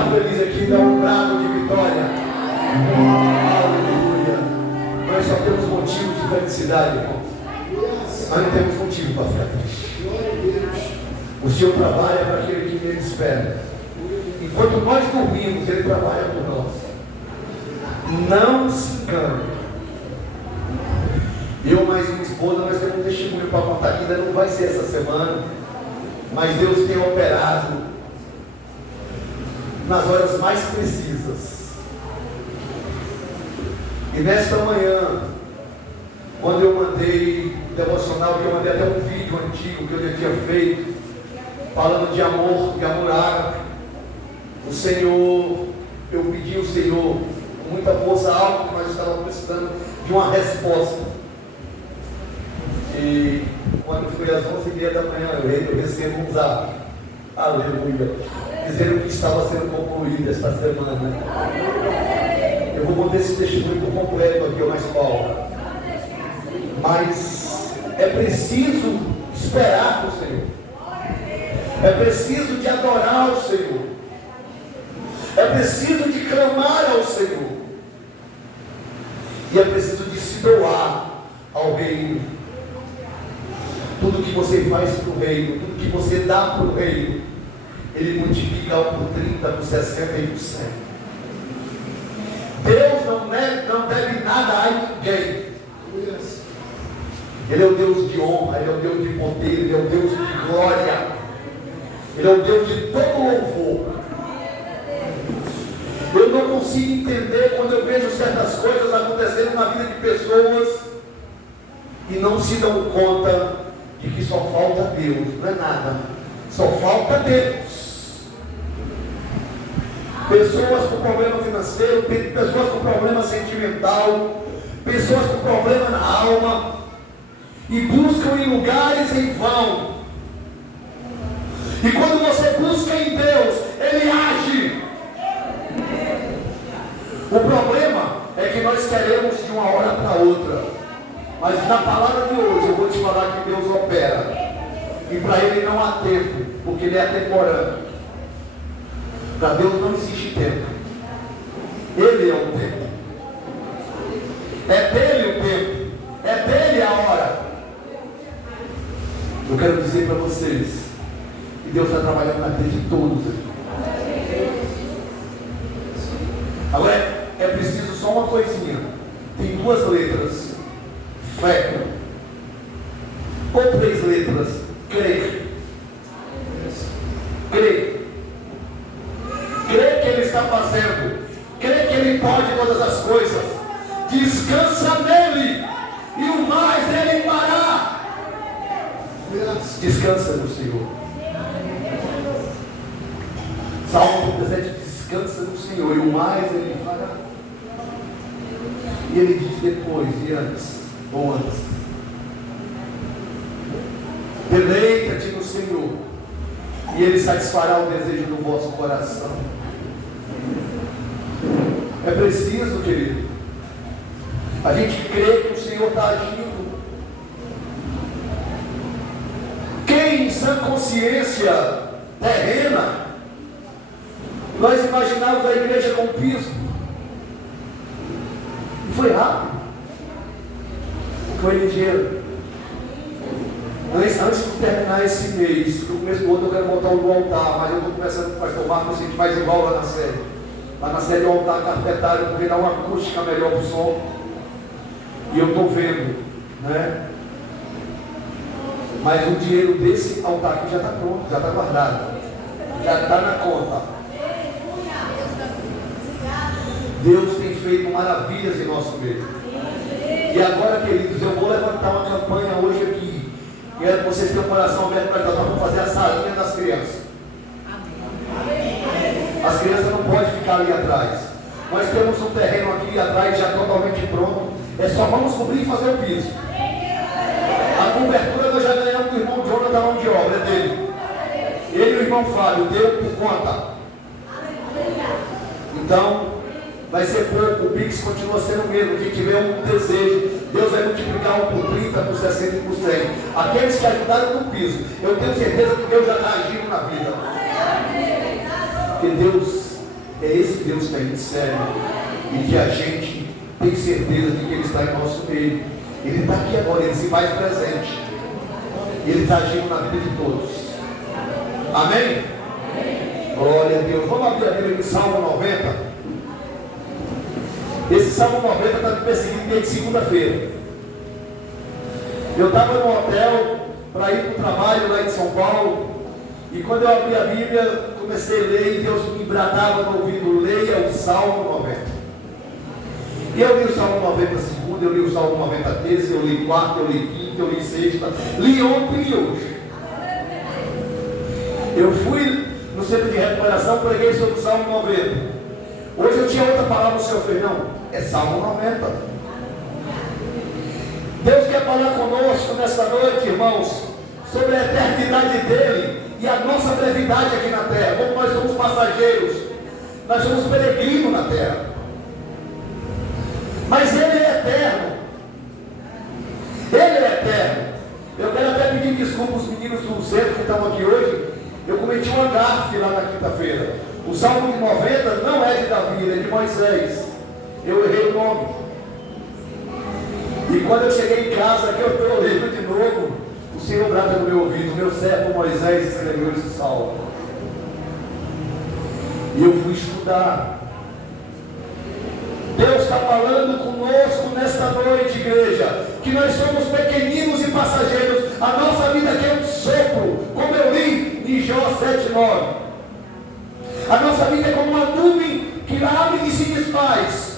está feliz aqui, dá um brado de vitória. Aleluia. Nós só temos motivo de felicidade, irmãos. Nós não temos motivo para ficar triste. O Senhor trabalha para aquele que Ele espera. Enquanto nós dormimos, Ele trabalha por nós. Não se engane. Eu mais minha esposa, nós temos um testemunho para contar que ainda não vai ser essa semana, mas Deus tem operado nas horas mais precisas. E nesta manhã, quando eu mandei o devocional, que eu mandei até um vídeo antigo que eu já tinha feito, falando de amor ágape, o Senhor, eu pedi ao Senhor, com muita força, algo que nós estávamos precisando de uma resposta. E quando foi às 11h30 da manhã, eu recebo um zap, aleluia, dizendo que estava sendo concluída esta semana. Eu vou contar esse testemunho completo aqui, mais Paulo. Mas é preciso esperar por Senhor. É preciso de adorar o Senhor. É preciso de clamar ao Senhor. E é preciso de se doar ao reino. Tudo que você faz para o reino, tudo que você dá para o reino, Ele multiplica por 30, por 60%. Deus não deve nada a ninguém. Ele é o Deus de honra, Ele é o Deus de poder, Ele é o Deus de glória, Ele é o Deus de todo louvor. Eu não consigo entender quando eu vejo certas coisas acontecendo na vida de pessoas e não se dão conta de que só falta Deus, não é nada, só falta Deus. Pessoas com problema financeiro, pessoas com problema sentimental, pessoas com problema na alma, e buscam em lugares em vão. E quando você busca em Deus, Ele age. O problema é que nós queremos de uma hora para outra. Mas na palavra de hoje eu vou te falar que Deus opera. E para Ele não há tempo, porque Ele é atemporal. Para Deus não existe tempo. Ele é o tempo. É dele o tempo. É dele a hora. Eu quero dizer para vocês que Deus está trabalhando na vida de todos aqui. Agora é preciso só uma coisinha. Tem 2 letras. Fé. Ou 3 letras. Crer. Crer. Crer que Ele está fazendo. Crer que Ele pode todas as coisas. Descansa nele. E o mais Ele fará. Descansa no Senhor. Salmo 37, descansa no Senhor, e o mais Ele fará. E Ele diz depois, e antes, ou antes: deleita-te no Senhor, e Ele satisfará o desejo do vosso coração. É preciso, querido, a gente crer que o Senhor está agindo. Quem em sã consciência terrena, nós imaginávamos a igreja com piso, e foi rápido, foi ligeiro. Antes de terminar esse mês, no começo do outro eu quero voltar no altar, mas eu estou começando com o pastor Marcos, a gente faz igual lá na sede. Lá na sede do altar carpetário, porque dá uma acústica melhor para o som. E eu estou vendo, né? Mas o dinheiro desse altar aqui já está pronto, já está guardado, já está na conta. Deus tem feito maravilhas em nosso meio. E agora, queridos, eu vou levantar uma campanha hoje aqui. Quero que vocês tenham o coração aberto para nós vamos fazer a salinha das crianças. As crianças não podem ficar ali atrás. Nós temos um terreno aqui atrás já totalmente pronto. É só vamos cobrir e fazer o piso. A cobertura nós já ganhamos do irmão Jonathan da mão de obra, é dele. Ele e o irmão Fábio deu por conta. Então, vai ser pouco, o Pix continua sendo o mesmo. Quem tiver um desejo, Deus vai multiplicar por 30, por 60 e por 100. Aqueles que ajudaram no piso, eu tenho certeza que Deus já está agindo na vida. Porque Deus É esse Deus que a gente serve e que a gente tem certeza de que Ele está em nosso meio. Ele está aqui agora, Ele se faz presente. Ele está agindo na vida de todos. Amém? Glória a Deus. Vamos abrir a Bíblia em Salmo 90. Esse Salmo 90 está me perseguindo desde segunda-feira. Eu estava no hotel para ir para o trabalho lá em São Paulo. E quando eu abri a Bíblia, comecei a ler e Deus me bradava no ouvido: leia o Salmo 90. E eu li o Salmo 90 segunda, eu li o Salmo 90 terça, eu li quarta, eu li quinta, eu li sexta, li ontem e hoje. Eu fui no centro de recuperação, preguei sobre o Salmo 90. Hoje eu tinha outra palavra, o Senhor fez: não, é Salmo 90. Deus quer falar conosco nesta noite, irmãos, sobre a eternidade dele e a nossa brevidade aqui na terra. Como nós somos passageiros, nós somos peregrinos na terra, mas Ele é eterno. Ele é eterno. Eu quero até pedir desculpa aos meninos do centro que estão aqui hoje. Eu cometi uma gafe lá na quinta-feira. O Salmo de 90 não é de Davi, é de Moisés. Eu errei o nome. E quando eu cheguei em casa, que eu estou lendo de novo, o Senhor brada no meu ouvido: meu servo Moisés escreveu esse salmo. E eu fui estudar. Deus está falando conosco nesta noite, igreja, que nós somos pequeninos e passageiros. A nossa vida aqui é um sopro, como eu li em Jó 7:9. A nossa vida é como uma nuvem que abre e se desfaz.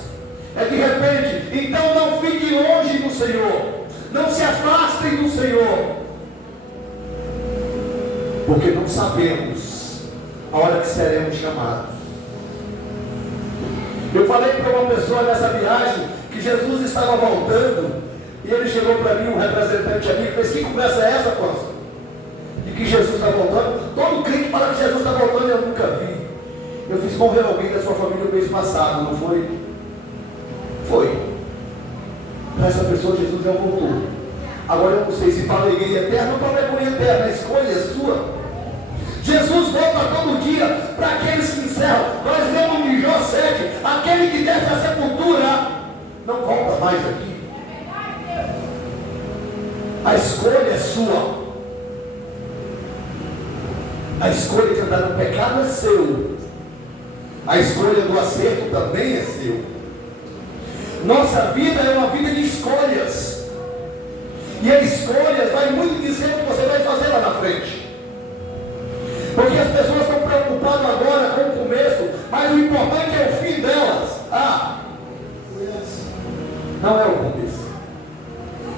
É de repente. Então não fique longe do Senhor, não se afastem do Senhor, porque não sabemos a hora que seremos chamados. Eu falei para uma pessoa nessa viagem que Jesus estava voltando, e ele chegou para mim, um representante amigo, e fez: que conversa é essa, pastor? De que Jesus está voltando? Todo crente fala que Jesus está voltando e eu nunca vi. Eu fiz: morrer alguém da sua família no mês passado, não foi? Foi. Para essa pessoa Jesus já voltou. Agora eu não sei se para alegria eterna ou para vergonha eterna, a escolha é sua. Jesus volta todo dia para aqueles que encerram. Nós lemos em Jó 7: aquele que desce à sepultura não volta mais aqui. A escolha é sua. A escolha de andar no pecado é seu. A escolha do acerto também é seu. Nossa vida é uma vida de escolhas. E a escolhas vai muito dizer o que você vai fazer lá na frente. Porque as pessoas estão preocupadas agora com o começo, mas o importante é o fim delas. Não é o começo,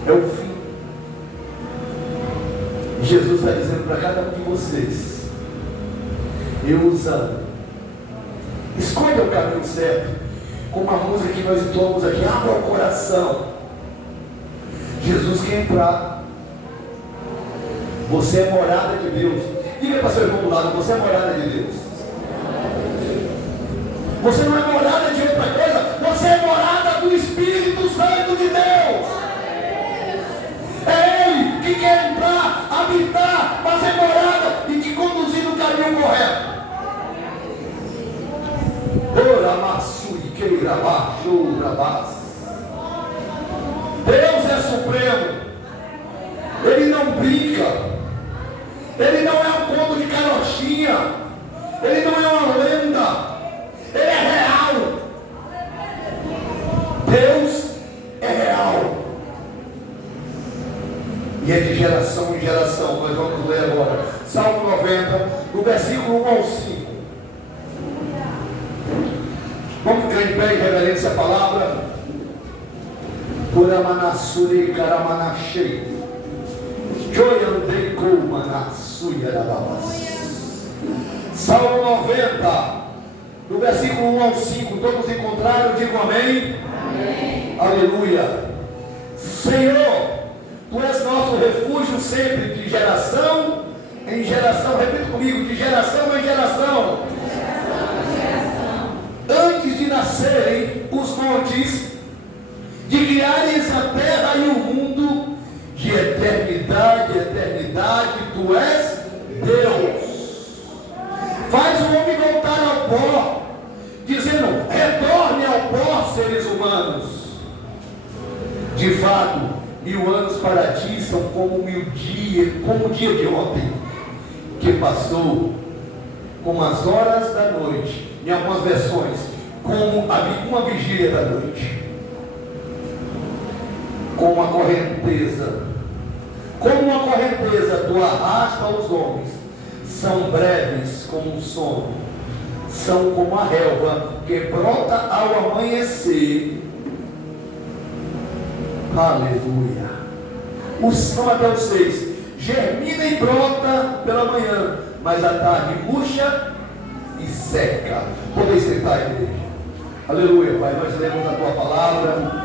é o fim. E Jesus está dizendo para cada um de vocês: eu os amo. Escolha o caminho certo. Como a música que nós entoamos aqui: abra o coração. Jesus quer entrar. Você é morada de Deus. Diga para seu irmão do lado: você é morada de Deus. Você não é morada de outra coisa, você é morada do Espírito Santo de Deus. É Ele que quer entrar, habitar, fazer morada e te conduzir no caminho correto. Deus é supremo. Ele não brinca. Ele não é um conto de carochinha. Ele não é uma lenda. Ele é real. Deus é real. E é de geração em geração. Nós vamos ler agora Salmo 90, do versículo 1 ao 5. Vamos ficar em pé em reverência à palavra. Puramanassuri karamanachei. Joyandei komanassuya rababas. Salmo 90, do versículo 1 ao 5. Todos encontraram? Digam amém. Amém. Aleluia. Senhor, Tu és nosso refúgio sempre, de geração em geração. Repita comigo: de geração em geração. Antes de nascerem os montes, de criares a terra e o mundo, de eternidade em eternidade, Tu és Deus. Faz o homem voltar ao pó, passado, 1000 anos para ti são como o dia de ontem, que passou, como as horas da noite, em algumas versões, como uma vigília da noite, como uma correnteza, tu arrasta os homens, são breves como um sono, são como a relva que brota ao amanhecer. Aleluia. Vamos até o 6. Germina e brota pela manhã, mas à tarde murcha e seca. Podem sentar, igreja. Aleluia, Pai. Nós lemos a tua palavra.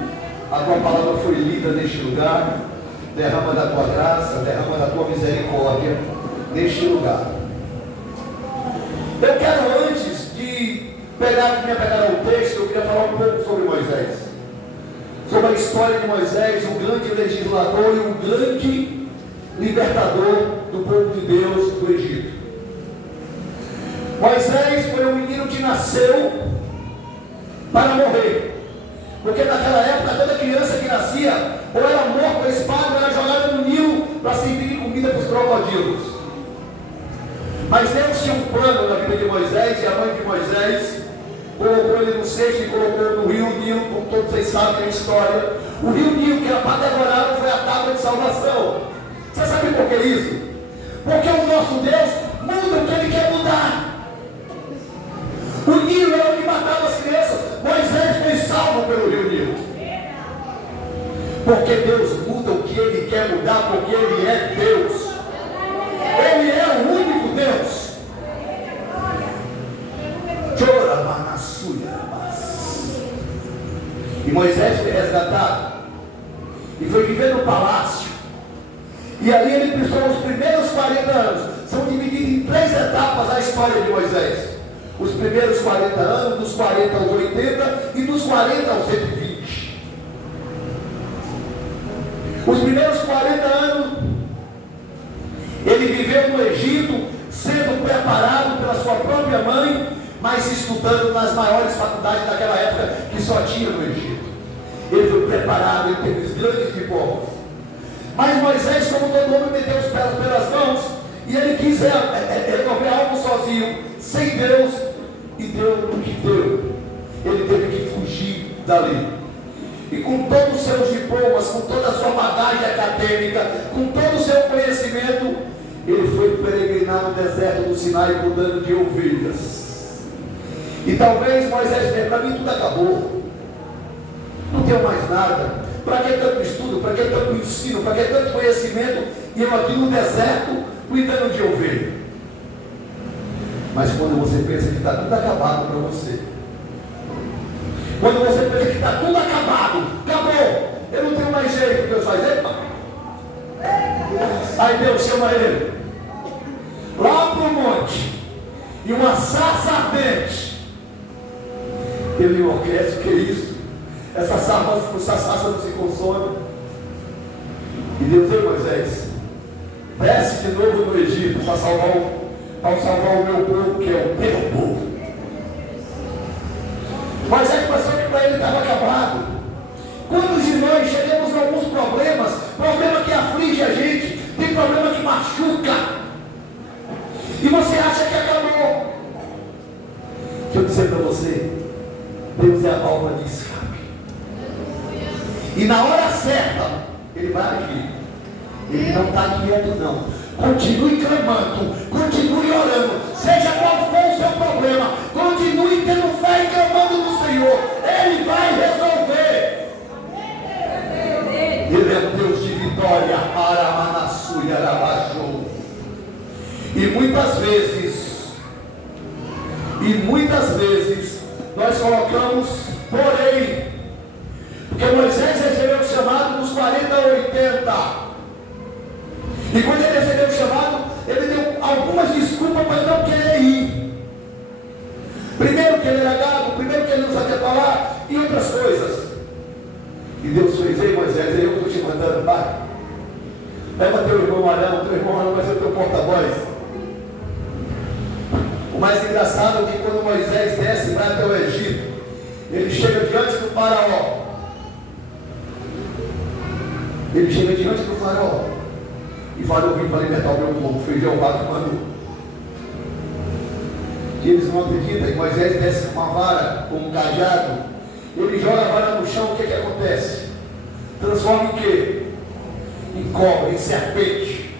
A tua palavra foi lida neste lugar. Derrama da tua graça, derrama da tua misericórdia neste lugar. Eu quero, antes de pegar ao texto, eu queria falar um pouco sobre Moisés, sobre a história de Moisés, o grande legislador e o grande libertador do povo de Deus do Egito. Moisés foi um menino que nasceu para morrer, porque naquela época toda criança que nascia ou era morta a espada, ou era jogada no Nilo para servir de comida para os crocodilos. Mas Deus tinha um plano na vida de Moisés, e a mãe de Moisés colocou ele no cesto e colocou no rio Nilo, como todos vocês sabem a história. O rio Nilo, que era para devorar, foi a tábua de salvação. Você sabe por que isso? Porque o nosso Deus muda o que Ele quer mudar. O Nilo era o que matava as crianças. Moisés foi salvo pelo rio Nilo. Porque Deus muda o que Ele quer mudar, porque Ele é Deus. Ele é o único Deus. E Moisés foi resgatado e foi viver no palácio. E ali ele passou os primeiros 40 anos. São divididos em 3 etapas a história de Moisés. Os primeiros 40 anos, dos 40 aos 80 e dos 40 aos 120. Os primeiros 40 anos ele viveu no Egito, sendo preparado pela sua própria mãe, mas estudando nas maiores faculdades daquela época que só tinha no Egito. Ele foi preparado, ele teve os grandes diplomas. Mas Moisés, como todo homem, meteu os pés pelas mãos e ele quis resolver algo sozinho, sem Deus, e deu o que deu. Ele teve que fugir dali. E com todos os seus diplomas, com toda a sua bagagem acadêmica, com todo o seu conhecimento, ele foi peregrinar no deserto do Sinai cuidando de ovelhas. E talvez Moisés diga: para mim tudo acabou, não tenho mais nada, para que tanto estudo, para que tanto ensino, para que tanto conhecimento, e eu aqui no deserto cuidando de ovelha. Mas quando você pensa que está tudo acabado para você, quando você pensa que está tudo acabado, acabou, eu não tenho mais jeito, Deus faz: epa! Aí Deus chama ele lá para o monte, e uma sarça ardente. Ele enlouquece: o que é isso? Essa sarça não se consome. E Deus: ei, Moisés, desce de novo no Egito para salvar o meu povo, que é o teu povo. Moisés pensou que para ele estava acabado. Quantos de nós chegamos a alguns problemas, problema que aflige a gente, tem problema que machuca, e você acha que acabou? Deixa eu dizer para você, Deus é a válvula de escape. E na hora certa, Ele vai agir. Ele não está quieto não. Continue clamando, continue orando, seja qual for o seu problema, continue tendo fé e clamando no Senhor. Ele vai resolver. Ele é o Deus de vitória. Aramanassuia Arabajou. E muitas vezes nós colocamos porém, porque Moisés recebeu o chamado dos 40 a 80. E quando ele recebeu o chamado, ele deu algumas desculpas para não querer ir. Primeiro que ele era gago, primeiro que ele não sabia falar, e outras coisas. E Deus fez: ei, Moisés, eu estou te mandando, pai. Leva teu irmão Arão, teu irmão Arão vai ser o teu porta-voz. O mais engraçado é que quando Moisés desce e vai até o Egito, ele chega diante do faraó. Ele chega diante do faraó e fala: eu vim para libertar o meu povo, foi Jeová que mandou. E eles não acreditam. E Moisés desce com uma vara, com um cajado, ele joga a vara no chão. O que acontece? Transforma em quê? Em cobra, em serpente.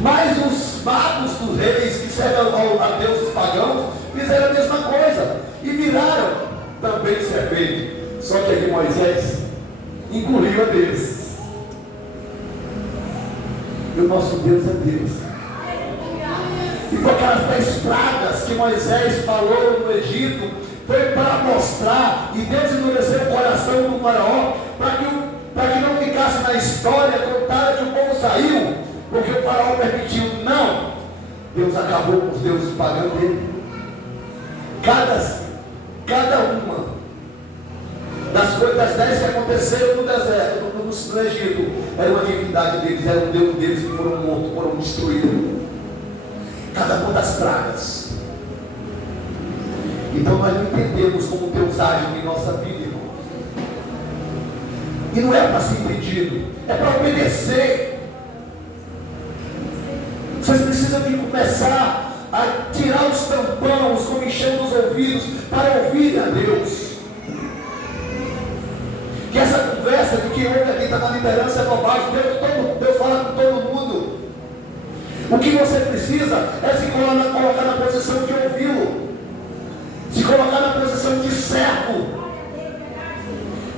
Mas os magos dos reis que servem a deuses pagãos fizeram a mesma coisa e viraram também serpente. Só que aqui Moisés engoliu a Deus. E o nosso Deus é Deus. E com aquelas 10 pragas que Moisés falou no Egito, foi para mostrar, e Deus endureceu o coração do faraó, para que não ficasse na história contada que o povo saiu, porque o faraó permitiu. Não, Deus acabou com os deuses pagãos dele. Cada uma das coisas, das 10 que aconteceram no deserto, no Egito, era uma divindade deles, era um Deus deles que foram mortos, foram destruídos. Cada uma das pragas. Então nós não entendemos como Deus age em nossa vida, irmão. E não é para ser entendido, é para obedecer. Vocês precisam de começar a tirar os tampões, os comichão dos ouvidos, para ouvir a Deus. Que essa conversa de que ouve aqui está na liderança é bobagem. Deus fala com todo mundo. O que você precisa é se colocar na posição de ouvi-lo, se colocar na posição de servo,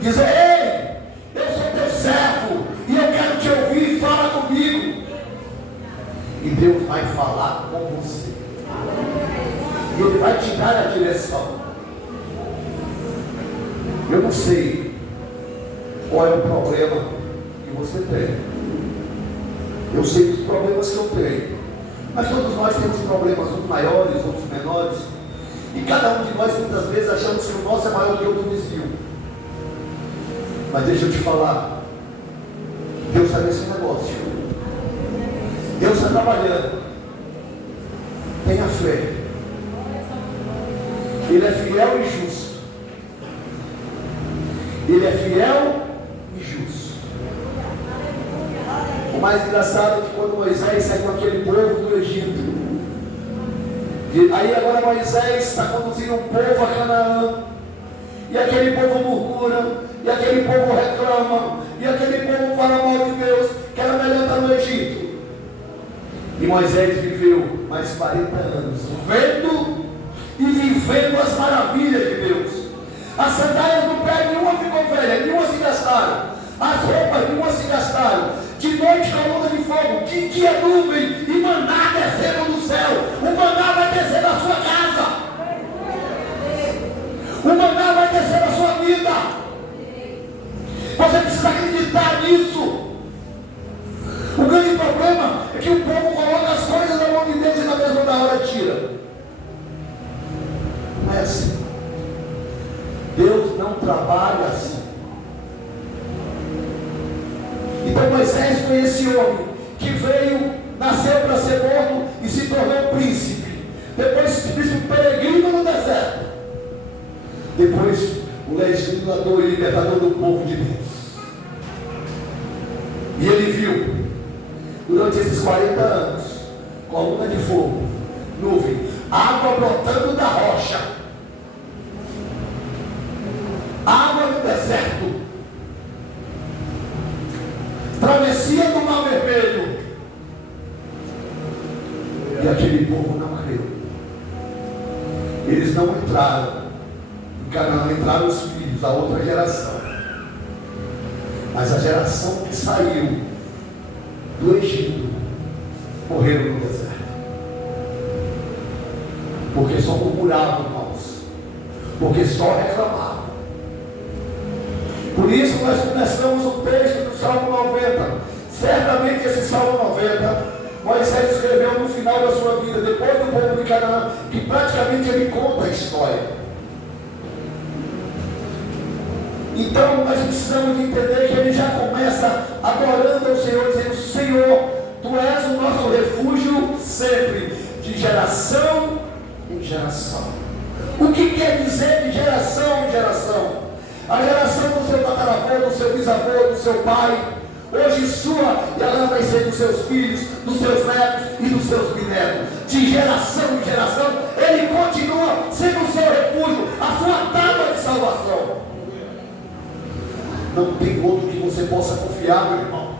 dizer: ei, eu sou teu servo e eu quero te ouvir, fala comigo. E Deus vai falar com você, e Ele vai te dar a direção. Eu não sei qual é o problema que você tem. Eu sei dos problemas que eu tenho, mas todos nós temos problemas, uns maiores, outros menores, e cada um de nós muitas vezes achamos que o nosso é maior que o do vizinho. Mas deixa eu te falar, Deus está nesse negócio, Deus está trabalhando. Tenha fé, Ele é fiel e justo. Ele é fiel e justo. O mais engraçado é que quando Moisés sai com aquele povo do Egito, aí agora Moisés está conduzindo um povo a Canaã, e aquele povo murmura, e aquele povo reclama, e aquele povo fala mal de Deus, que era melhor estar no Egito. E Moisés viveu mais 40 anos vendo e vivendo as maravilhas de Deus. As sandálias do pé, nenhuma ficou velha, nenhuma se gastaram. As roupas, nenhuma se gastaram. De noite, coluna de fogo, de dia, nuvem, e maná descendo do céu. O maná vai descer na sua casa. O maná vai descer na sua vida. Você precisa acreditar nisso. O grande problema é que o povo coloca as coisas na mão de Deus e na mesma da hora tira. Não é assim. Deus não trabalha assim. Então Moisés foi esse homem que veio, nasceu para ser morto e se tornou príncipe. Depois príncipe peregrino no deserto. Depois o legislador e libertador do povo de Deus. E ele viu, durante esses 40 anos, coluna de fogo, nuvem, água brotando da rocha, água no deserto, travessia do Mar Vermelho. E aquele povo não creu. Eles não entraram em Canaã, entraram os filhos, a outra geração. Mas a geração que saiu do Egito morreram no deserto. Porque só murmuravam, irmãos. Porque só reclamavam. Por isso nós começamos o texto do Salmo 90. Certamente esse Salmo 90, Moisés escreveu no final da sua vida, depois do povo de Canaã, que praticamente ele conta a história. Então nós precisamos de entender que ele já começa adorando ao Senhor, dizendo: Senhor, Tu és o nosso refúgio sempre, de geração em geração. O que quer dizer de geração em geração? A geração do seu tataravô, do seu bisavô, do seu pai, hoje sua, e ela vai ser dos seus filhos, dos seus netos e dos seus bisnetos. De geração em geração, Ele continua sendo o seu refúgio, a sua tábua de salvação. Não tem outro que você possa confiar, meu irmão.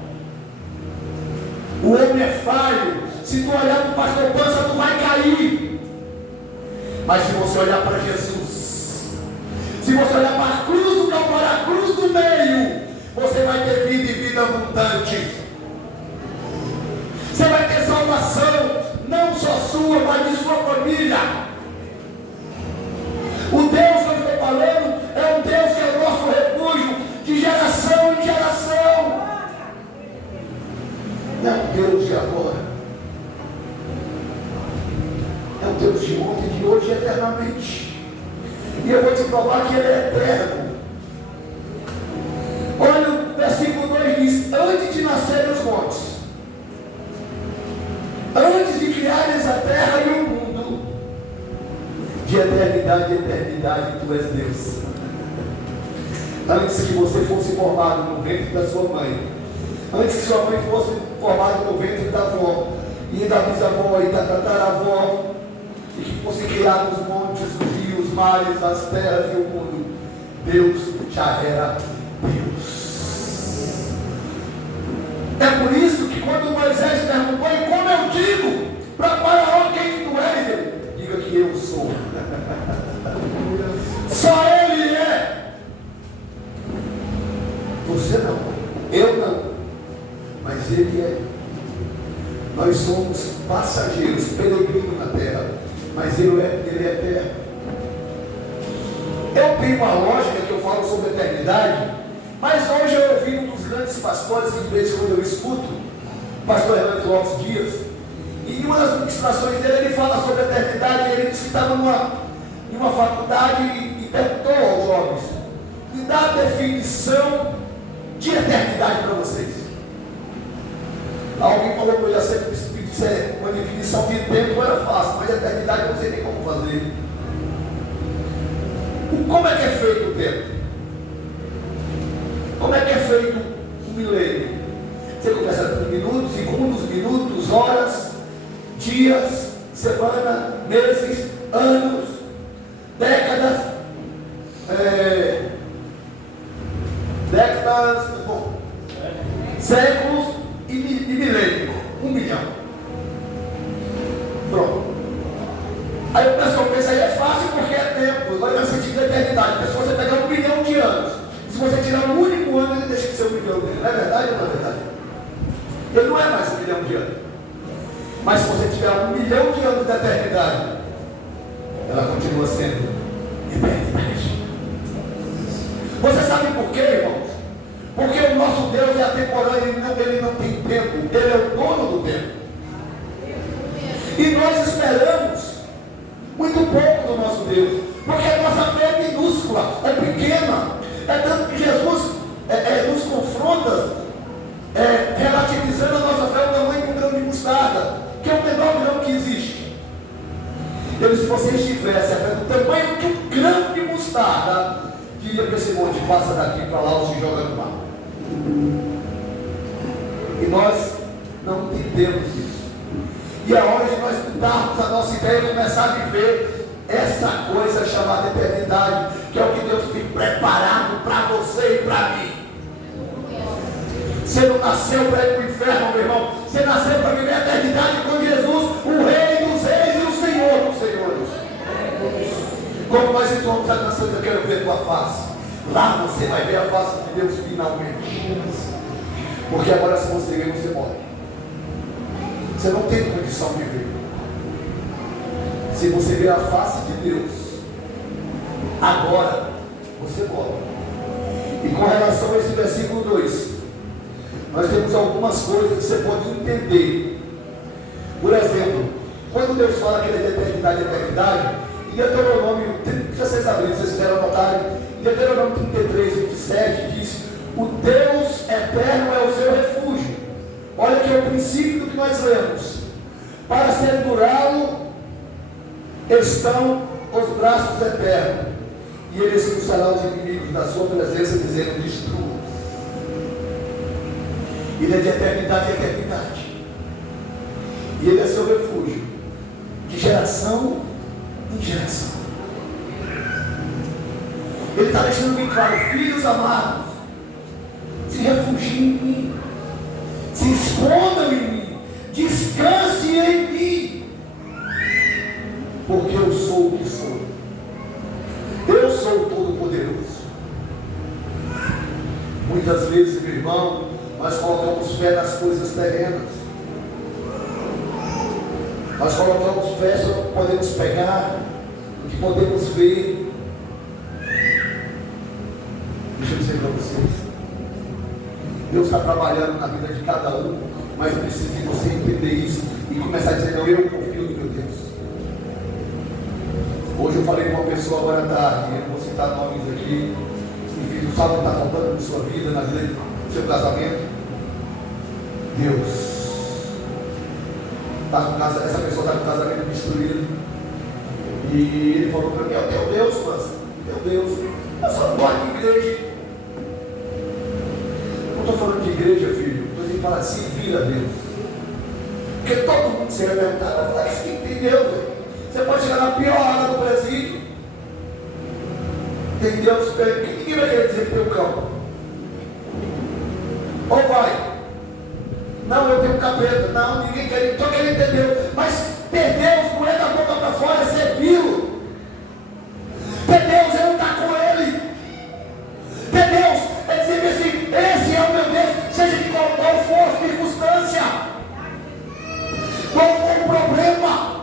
O homem é falho. Se tu olhar para o pastor Pança, tu vai cair. Mas se você olhar para Jesus, se você olhar para a cruz do Calvário, a cruz do meio, você vai ter vida e vida abundante. Você vai ter salvação, não só sua, mas de sua família. O Deus que eu estou falando é um Deus que é o nosso refúgio de geração em geração. É um Deus de agora. É um Deus de ontem, de hoje e eternamente. E eu vou te provar que Ele é eterno. Olha o versículo 2 diz: antes de nascerem os montes, antes de criares a terra e o mundo, de eternidade em eternidade, Tu és Deus. Antes que você fosse formado no ventre da sua mãe, antes que sua mãe fosse formada no ventre da avó, e da bisavó e da tataravó, e que fosse criado os montes, os rios, os mares, as terras e o mundo, Deus já era Deus. É por isso que quando Moisés perguntou: e como eu digo para Faraó quem tu és? Ele: diga que eu sou. Só Ele é. Você não, eu não, mas Ele é. Nós somos passageiros, peregrinos na terra, mas Ele é eterno. Eu tenho uma lógica que eu falo sobre a eternidade, mas hoje eu ouvi um dos grandes pastores que de vez em quando eu escuto, o pastor Hernandes Lopes Dias, e em uma das ministrações dele ele fala sobre a eternidade. Ele disse que estava em uma faculdade e perguntou aos jovens: me dá a definição de eternidade para vocês. Alguém falou que eu já sempre disse uma definição de tempo era fácil, mas a eternidade eu não sei nem como fazer. Como é que é feito o tempo? Como é que é feito o milênio? Você começa com minutos, segundos, horas, dias, semana, meses, anos, décadas, séculos e milênio. 1 milhão. Pronto. Aí o pessoal pensa: aí é fácil porque é tempo, vai no sentido da eternidade. Porque se você pegar 1 milhão de anos, se você tirar um único ano, ele deixa de ser 1 milhão dele. Não é verdade ou não é verdade? Ele não é mais 1 milhão de anos. Mas se você tiver 1 milhão de anos da eternidade, ela continua sendo eternidade. Você sabe por quê, irmãos? Porque o nosso Deus é atemporal, ele não tem tempo, Ele é o dono do tempo. E nós esperamos muito pouco do nosso Deus, porque a nossa fé é minúscula, é pequena. É tanto que Jesus nos confronta, relativizando a nossa fé ao tamanho de um grão de mostarda, que é o menor grão que existe. Ele: se vocês tivessem a fé do tamanho de um grão de mostarda, diria para esse monte: passa daqui para lá ou se joga no mar. E nós não entendemos isso. E é hora de nós mudarmos a nossa ideia e começar a viver essa coisa chamada eternidade, que é o que Deus tem preparado para você e para mim. Você não nasceu para ir para o inferno, meu irmão. Você nasceu para viver a eternidade com Jesus, o Rei dos Reis e o Senhor dos Senhores. Como nós entramos a canção de Eu Quero Ver Tua Face, lá você vai ver a face de Deus finalmente. Porque agora, se você ver, você morre. Você não tem condição de ver. Se você ver a face de Deus agora, você morre. E com relação a esse versículo 2, nós temos algumas coisas que você pode entender. Por exemplo, quando Deus fala que Ele é de eternidade a eternidade, em Deuteronômio, se vocês abrirem, se vocês quiserem anotarem, em Deuteronômio 33, 27, diz: o Deus eterno é o seu refúgio. Olha que é o princípio do que nós lemos: para segurá-lo estão os braços eternos, e Ele expulsará os inimigos da sua presença, dizendo: destrua. Ele é de eternidade em eternidade. E Ele é seu refúgio, de geração em geração. Ele está deixando bem claro: filhos amados, se refugiem em mim, se escondam em mim, descansem em mim, porque eu sou o que sou. Eu sou o Todo-Poderoso. Muitas vezes, meu irmão, nós colocamos fé nas coisas terrenas. Nós colocamos fé só no que podemos pegar, no que podemos ver. Deixa eu dizer para vocês, Deus está trabalhando na vida de cada um, mas precisa de você entender isso e começar a dizer: não, eu confio no meu Deus. Hoje eu falei com uma pessoa agora à tarde, eu não vou citar nomes aqui, e fiz: o sábado está faltando na sua vida, na vida do seu casamento. Deus está com casa, essa pessoa está com o casamento destruído, e ele falou para mim: é o teu Deus, mas meu Deus, eu só não gosto de igreja. Não estou falando de igreja, filho, estou dizendo: falar assim, vira Deus. Porque todo mundo se vai perguntar: vai falar isso, quem tem Deus? Você pode chegar na pior hora do presídio, tem Deus, porque ninguém vai querer dizer que tem um campo. Ou vai? Não, eu tenho capeta. Não, ninguém quer, estou querendo ter Deus. Mas ter Deus não é da boca para fora, é servi-lo. Ter Deus é lutar com Ele. Ter Deus é dizer assim: esse é o meu Deus, seja de qual for a circunstância, qual for o problema.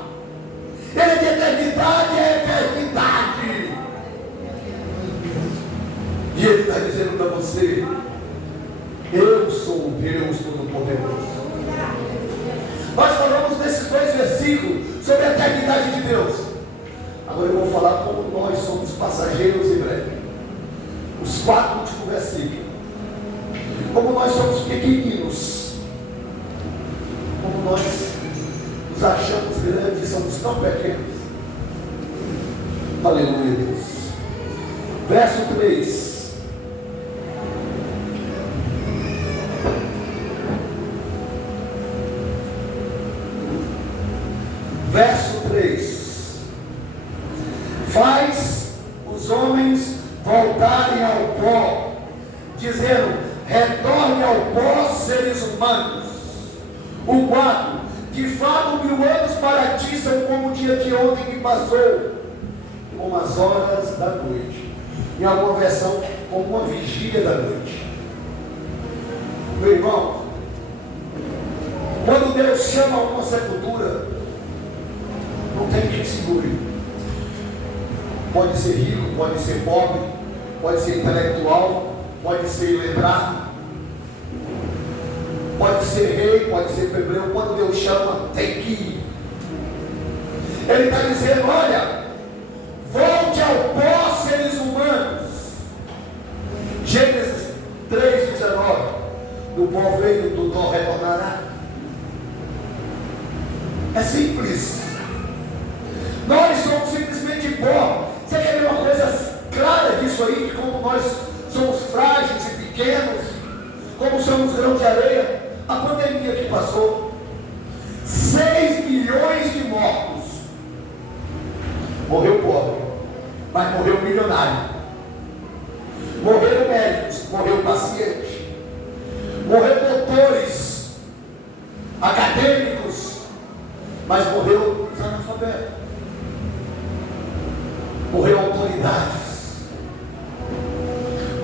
Ele é de eternidade, é eternidade. E Ele está dizendo para você: eu sou o Deus Todo-Poderoso. Nós falamos nesses 2 versículos sobre a eternidade de Deus. Agora eu vou falar como nós somos passageiros em breve. Os 4 últimos versículos. Como nós somos pequeninos. Como nós nos achamos grandes e somos tão pequenos. Aleluia, Deus. Verso 3. Verso 3: faz os homens voltarem ao pó, dizendo: retorne ao pó, seres humanos. O 4: de fato 1000 anos para ti são como o dia de ontem que passou, como as horas da noite. Em alguma versão, como uma vigília da noite. Meu irmão, quando Deus chama uma sepultura, não tem quem segure. Pode ser rico, pode ser pobre, pode ser intelectual, pode ser letrado, pode ser rei, pode ser plebeio. Quando Deus chama, tem que ir. Ele está dizendo: olha, volte ao pó, seres humanos. Gênesis 3:19: do pó veio, do pó retornará. É simples. Nós somos simplesmente pó. Você quer ver uma coisa clara disso aí? De como nós somos frágeis e pequenos, como somos grão de areia. A pandemia que passou, 6 milhões de mortos. Morreu pobre, mas morreu milionário. Morreram médicos, morreu paciente. Morreu doutores, acadêmicos, mas morreu os analfabetos. Morreu autoridades.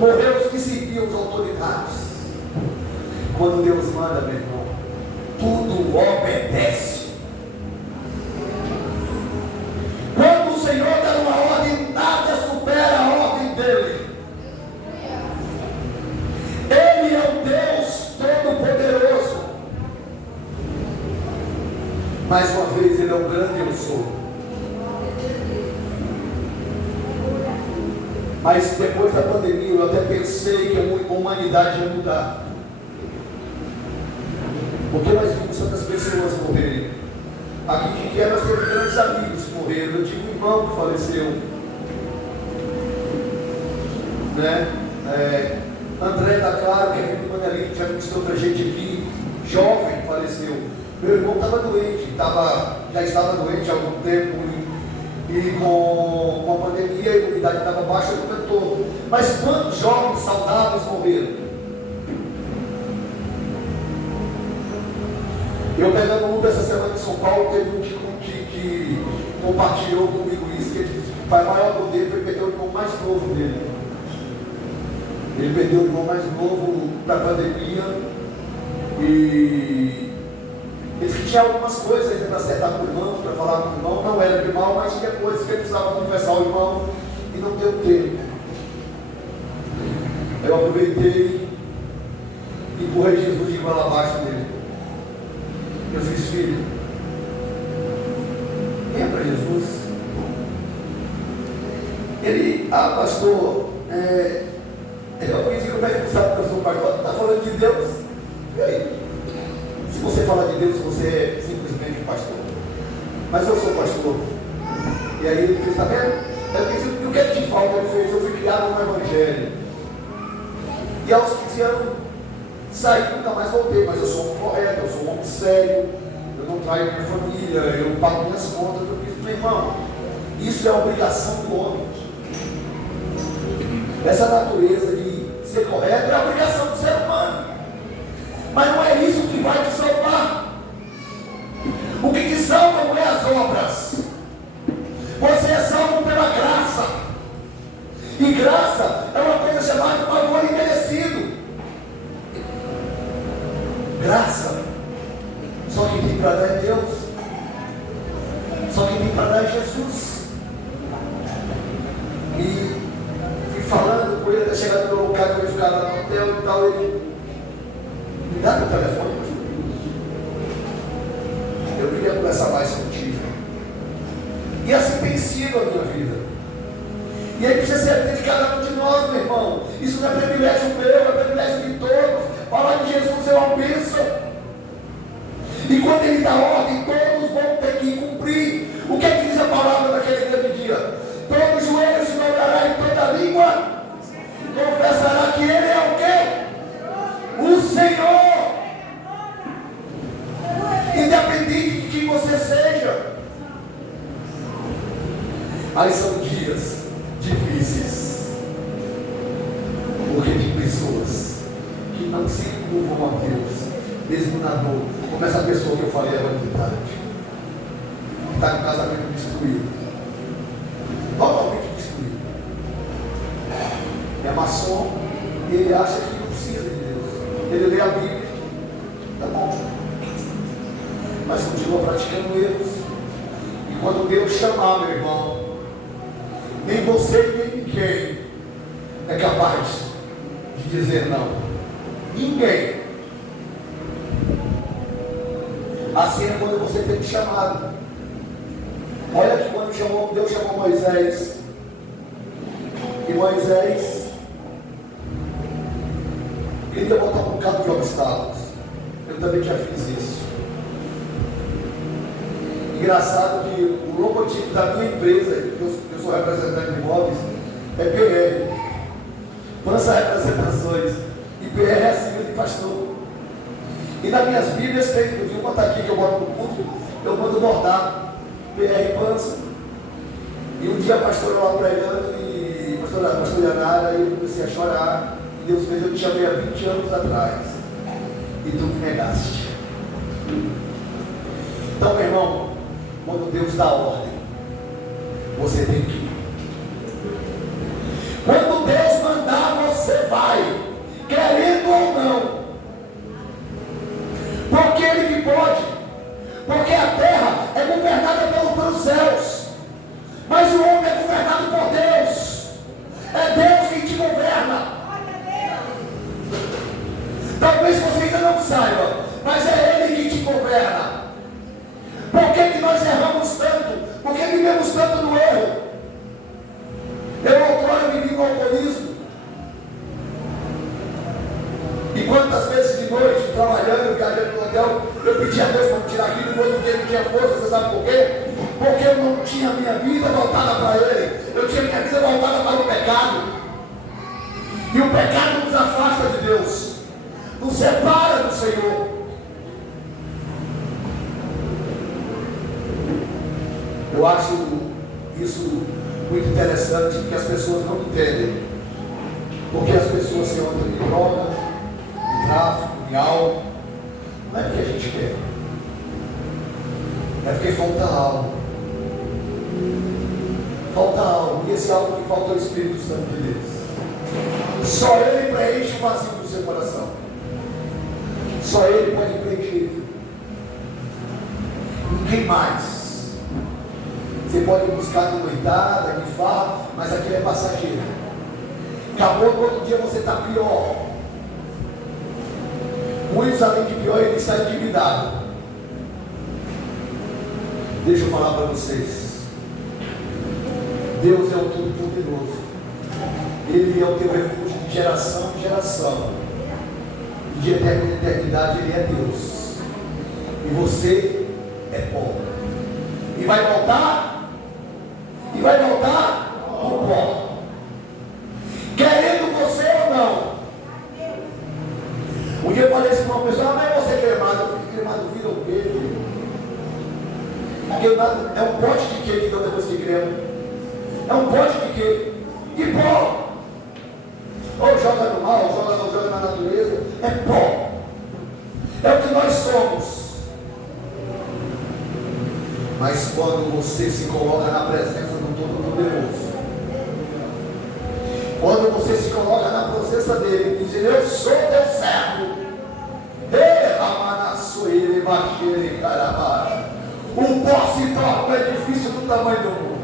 Morreu os que serviam as autoridades. Quando Deus manda, meu irmão, tudo obedece. Quando o Senhor dá uma ordem, nada supera a ordem dele. Ele é o Deus Todo-Poderoso. Mais uma vez, Ele é o grande eu sou. Mas depois da pandemia, eu até pensei que a humanidade ia mudar. Porque nós vimos tantas pessoas morrerem. Aqui em Quiqué nós temos grandes amigos que morreram. Eu tive um irmão que faleceu, né? André da Clara, que é filho do Manelinho, que já ministrou pra gente aqui, jovem, faleceu. Meu irmão estava doente, já estava doente há algum tempo, e com a pandemia a imunidade estava baixa, ele comentou. Mas quantos jovens saudáveis morreram? Eu pegando um Uber essa semana em São Paulo, teve um que compartilhou comigo isso, que ele disse que o pai maior do dele foi perder o irmão mais novo dele. Ele perdeu o irmão mais novo da pandemia e ele disse que tinha algumas coisas ainda para acertar com o irmão, para falar com o irmão, não era de mal, mas tinha coisas que ele precisava confessar ao irmão e não deu tempo. Eu aproveitei e empurrei Jesus de igual abaixo dele. Eu fiz, filho, venha para Jesus. Ele, pastor, eu pensei como é que sabe que eu sou pastor? Está falando de Deus? E aí? Se você fala de Deus, você é simplesmente pastor. Mas eu sou pastor. E aí ele fez, está vendo? Eu disse, o que é que te falta? Ele fez, eu fui criado no Evangelho. E aos 15 anos, saí, nunca mais voltei. Mas eu sou um correto, eu sou um homem sério. Eu não traio minha família, eu pago minhas contas. Eu disse, meu irmão, isso é a obrigação do homem. Essa natureza de ser correto é a obrigação do ser humano. Mas não é isso que vai te salvar. O que te salva não é as obras. Você é salvo pela graça. E graça é uma coisa chamada de favor imerecido. Graça. Só quem tem para dar é Deus. Só quem tem para dar é Jesus. E fui falando com ele até chegar no meu lugar que eu ia ficar lá no hotel e tal. Ele me dá teu telefone. Eu queria conversar mais contigo. E assim tem sido a minha vida. E aí precisa ser de cada um de nós, meu irmão. Isso não é privilégio meu, é privilégio de todos. Falar de Jesus é uma bênção. E quando ele dá ordem, todos vão ter que cumprir. O que é que diz a palavra naquele grande dia? Todo joelho se dobrará e toda língua confessará que ele é o quê? O Senhor. Independente de quem você seja. Aí são dias difíceis. Porque tem pessoas que não se curvam a Deus, mesmo na dor. Como essa pessoa que eu falei agora de tarde, que está com o casamento destruído. Totalmente destruído. É maçom e ele acha que não precisa de Deus. Ele lê a Bíblia, tá bom, mas continua praticando erros. E quando Deus chamar, meu irmão, nem você nem ninguém é capaz de dizer não. Ninguém. Assim é quando você tem chamado. Olha que quando Deus chamou Moisés, e Moisés queria botar um bocado de obstáculos. Eu também já fiz isso. Engraçado que o logotipo da minha empresa, eu sou representante de imóveis, é PR. Lança representações. E PR é a sigla de pastor. E nas minhas Bíblias tem, inclusive uma está aqui que eu boto no culto, eu mando bordar. PR Pança. E um dia a pastora lá pregando, e a pastora Yanara, e eu comecei a chorar. E Deus fez, eu te chamei há 20 anos atrás. E tu me negaste. Então, meu irmão, quando Deus dá ordem, você tem que ir. Quando Deus mandar, você vai, querendo ou não. Porque Ele que pode. Porque a terra é governada pelos céus. Mas o homem é governado por Deus. É Deus quem te governa. Talvez você ainda não saiba, mas é Ele quem te governa. Por que nós erramos tanto? Por que vivemos tanto no erro? Eu outrora vivi no alcoolismo. E quantas vezes de noite, trabalhando, viajando no hotel, eu pedi a Deus para me tirar aquilo, quando dia não tinha força. Você sabe por quê? Porque eu não tinha minha vida voltada para Ele. Eu tinha minha vida voltada para o pecado. E o pecado nos afasta de Deus, nos separa do Senhor. Eu acho isso muito interessante, que as pessoas não entendem. Porque as pessoas se andam em droga, em tráfico, em álcool. Não é porque a gente quer, é porque falta algo. Falta algo, e esse algo que falta é o Espírito Santo de Deus. Só Ele preenche o vazio do seu coração. Só Ele pode preencher. Ninguém mais. Você pode buscar de noitada, de farra, mas aquilo é passageiro. Acabou, no outro dia você está pior. Muitos, além de pior, ele está endividado. Deixa eu falar para vocês. Deus é o Todo-Poderoso. Ele é o teu refúgio de geração em geração. E de eternidade Ele é Deus. E você é pó. E vai voltar? E vai voltar o pó. Querendo você ou não. Um dia eu falei assim para uma pessoa: mas você é cremado. Eu fico cremado, vira o quê, filho? Queimado é um pote de quê que dá depois que crema? É um pote de quê? De pó. Ou joga no mal, ou joga na natureza. É pó. É o que nós somos. Mas quando você se coloca na presença do Todo-Poderoso, quando você se coloca na presença dele e diz: eu sou teu servo, o pó se torna um edifício do tamanho do mundo.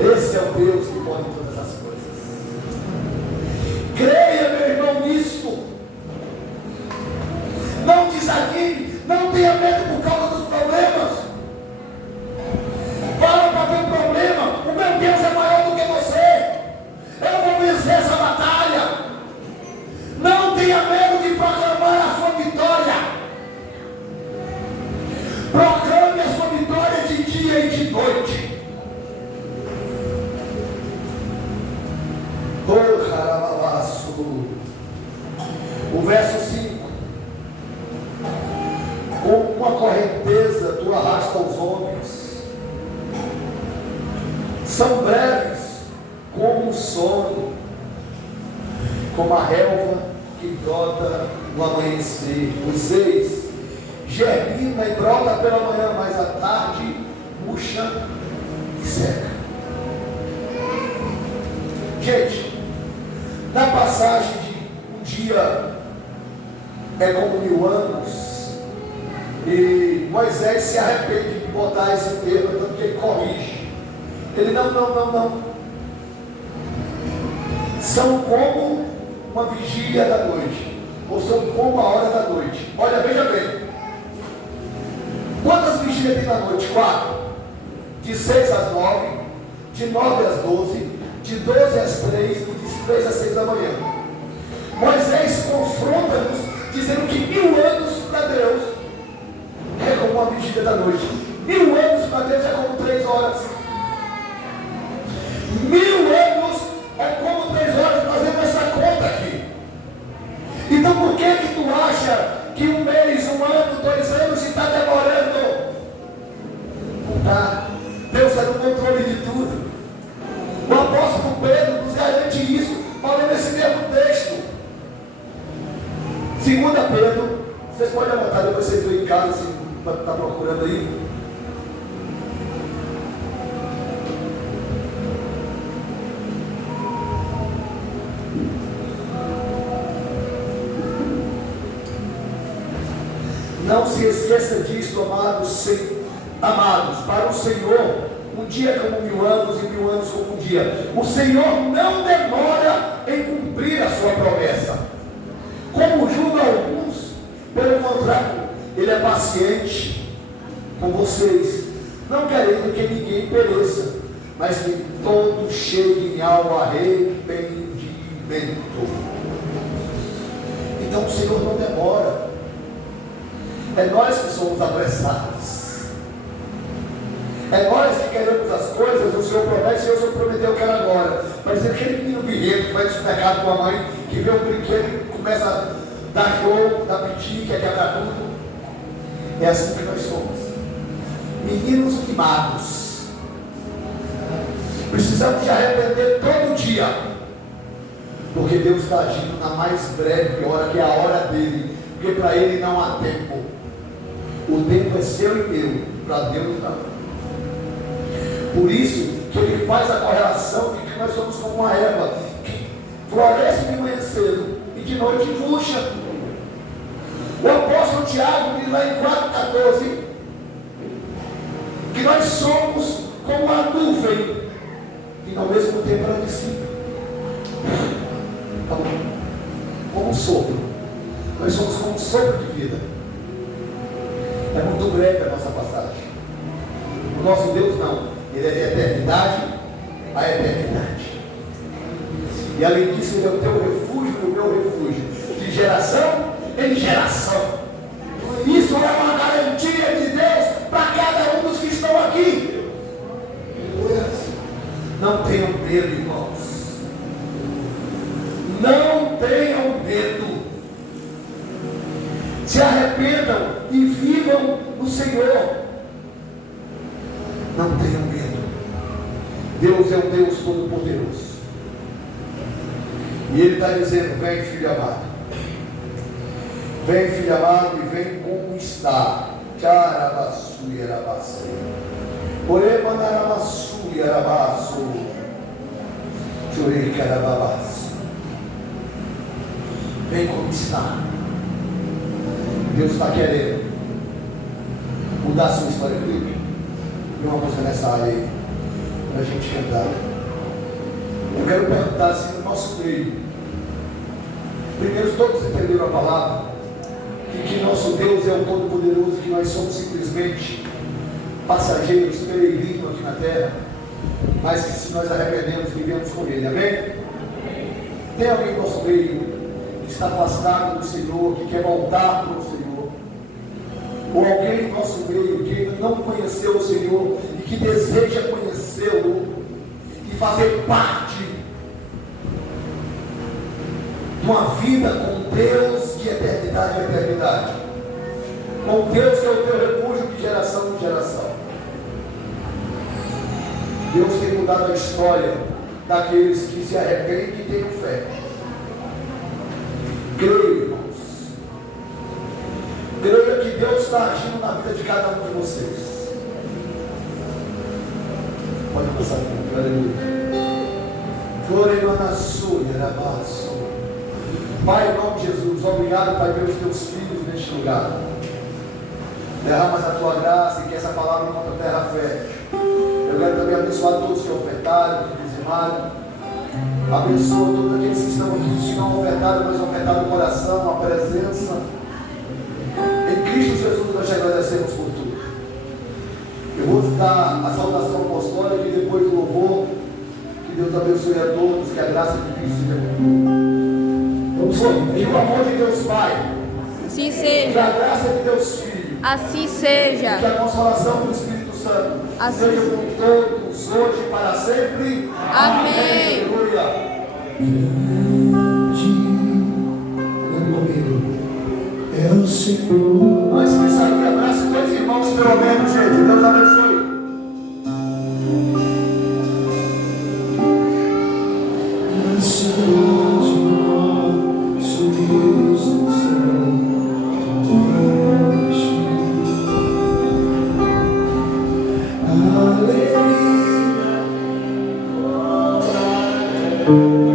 Esse é o Deus que pode todas as coisas. Creia, meu irmão, nisto. Não desanime, não tenha medo por causa dos problemas. Fala para teu problema: o meu Deus é maior do que você. Eu vou vencer essa batalha. Não tenha medo de proclamar a sua vitória. Proclame a sua vitória de dia e de noite. O verso 5: com uma correnteza tu arrasta os homens, são breves como o sono, como a relva que brota no amanhecer. O 6: germina e brota pela manhã, mas à tarde murcha e seca. Gente, na passagem de um dia é como 1000 anos, e Moisés se arrepende de botar esse termo, tanto que ele corrige. Ele não. São como uma vigília da noite, ou são como a hora da noite. Olha, veja bem. Quantas vigílias tem na noite? 4. De 6 às 9, de 9 às 12, de 12 às 3 e de 3 às 6 da manhã. Moisés confronta-nos dizendo que 1000 anos para Deus é como uma vigília da noite. 1000 anos para Deus é como 3 horas. 1000 anos é como 3 horas. Nós temos essa conta aqui. Então por que tu acha que 1 mês, 1 ano, 2 anos está demorando? Não está. Deus está no controle de tudo. O apóstolo Pedro nos garante isso, falando nesse mesmo texto. 2 Pedro, vocês podem anotar, depois vocês vão em casa, se está procurando aí. Não se esqueça disso, amados, para o Senhor, um dia é como 1000 anos e 1000 anos como um dia. O Senhor não demora em cumprir a sua promessa, como julga alguns. Pelo contrário, Ele é paciente com vocês, não querendo que ninguém pereça, mas que todos cheguem ao arrependimento. Então o Senhor não demora. É nós que somos apressados. É nós que queremos as coisas. O Senhor promete, e o Senhor prometeu que era agora. Mas Parecia aquele menino birrento que vai no supermercado com a mãe, que vê um brinquedo e começa a dar jogo, dar piti, quer quebrar tudo. É assim que nós somos. Meninos mimados. Precisamos de arrepender todo dia. Porque Deus está agindo na mais breve hora, que é a hora dele. Porque para ele não há tempo. O tempo é seu e meu. Para Deus não. Por isso que ele faz a correlação de que nós somos como uma erva que floresce de manhã cedo e de noite murcha. O apóstolo Tiago diz lá em 4,14 que nós somos como uma nuvem e ao mesmo tempo ela dissipa. Como um sopro. Nós somos como um sopro de vida. É muito breve a nossa passagem. O nosso Deus não. Ele é de eternidade a eternidade. E além disso, ele é o teu refúgio e o meu refúgio. De geração em geração. Isso é uma garantia de Deus para cada um dos que estão aqui. Não tenham medo, irmãos. Não tenham medo. Se arrependam e vivam no Senhor. Não tenham medo. Deus é um Deus todo-poderoso. E Ele está dizendo: vem, filho amado. Vem, filho amado, e vem como está. Tcharabaçu e arabaçu. Oremanarabaçu e arabaçu. Chorei carababaçu. Vem como está. Deus está querendo mudar a sua história, Felipe. E uma música nessa área aí, para a gente cantar. Eu quero perguntar assim no nosso meio. Primeiro, todos entenderam a palavra? Que nosso Deus é o Todo-Poderoso, que nós somos simplesmente passageiros, peregrinos aqui na terra, mas que se nós arrependemos, vivemos com Ele. Amém? Tem alguém no nosso meio que está afastado do Senhor, que quer voltar para o Senhor? Ou alguém no nosso meio que ainda não conheceu o Senhor e que deseja conhecê-lo e fazer parte de uma vida com Deus de eternidade a eternidade, com Deus que é o teu refúgio de geração em geração? Deus tem mudado a história daqueles que se arrependem e têm fé. Creio, irmãos. Creia que Deus está agindo na vida de cada um de vocês. Pode passar aqui, aleluia. Pai, em nome de Jesus, obrigado, Pai, pelos teus filhos neste lugar. Derramas a tua graça e que essa palavra encontre terra fértil. Eu quero também abençoar todos que ofertaram, que dizimaram. Abençoa todos aqueles que estão aqui, que não ofertaram, mas ofertaram o coração, a presença. Em Cristo Jesus nós te agradecemos por tudo. Eu vou dar a saudação apostólica e depois do louvor. Que Deus abençoe a todos, que a graça de Cristo seja conosco. Vamos lá. Que o amor de Deus Pai, assim seja. que a graça de Deus Filho, Assim seja. que a consolação do Espírito Santo Assim seja com todos, hoje e para sempre. Amém. Aleluia. É o Senhor. Antes de sair, abraço dois irmãos, pelo menos, gente. Deus abençoe. Aleluia.